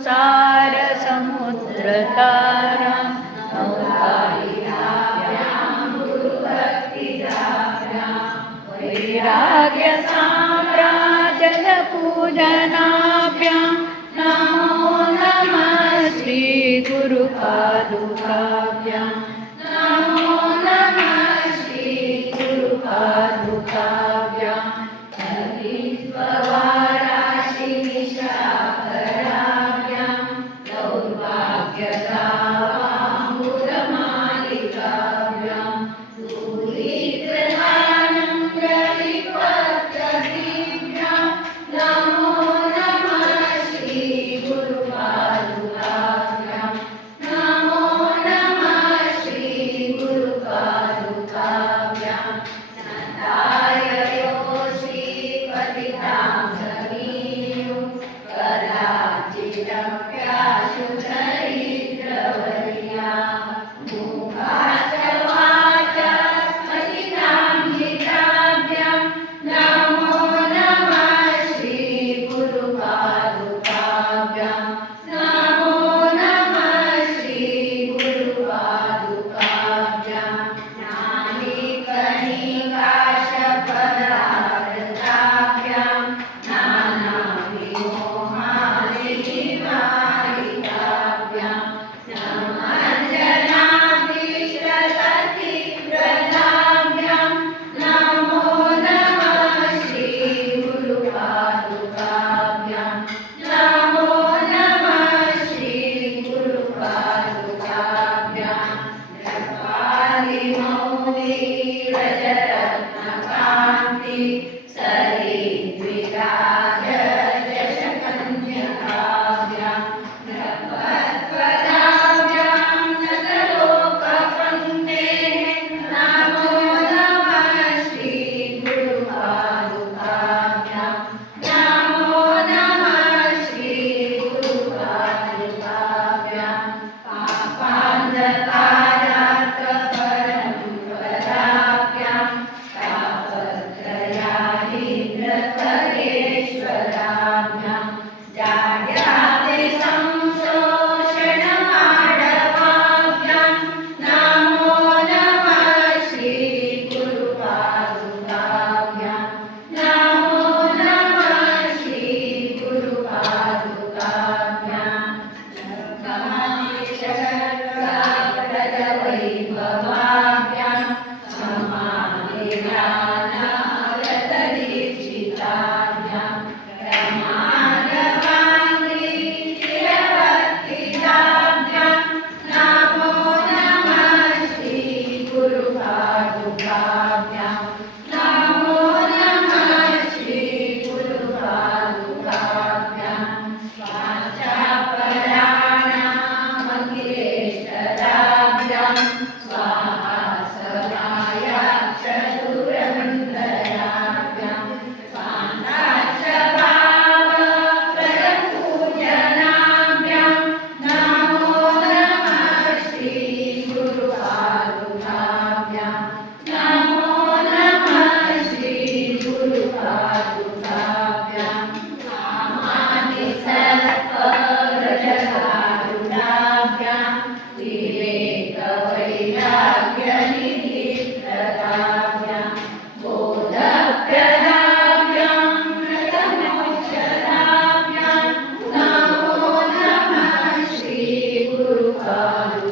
संसार समुद्र तारा वैराग्य साम्राजल पूजनाभ्यां नमो नमः श्रीगुरुपादुका Natanti, Hallelujah.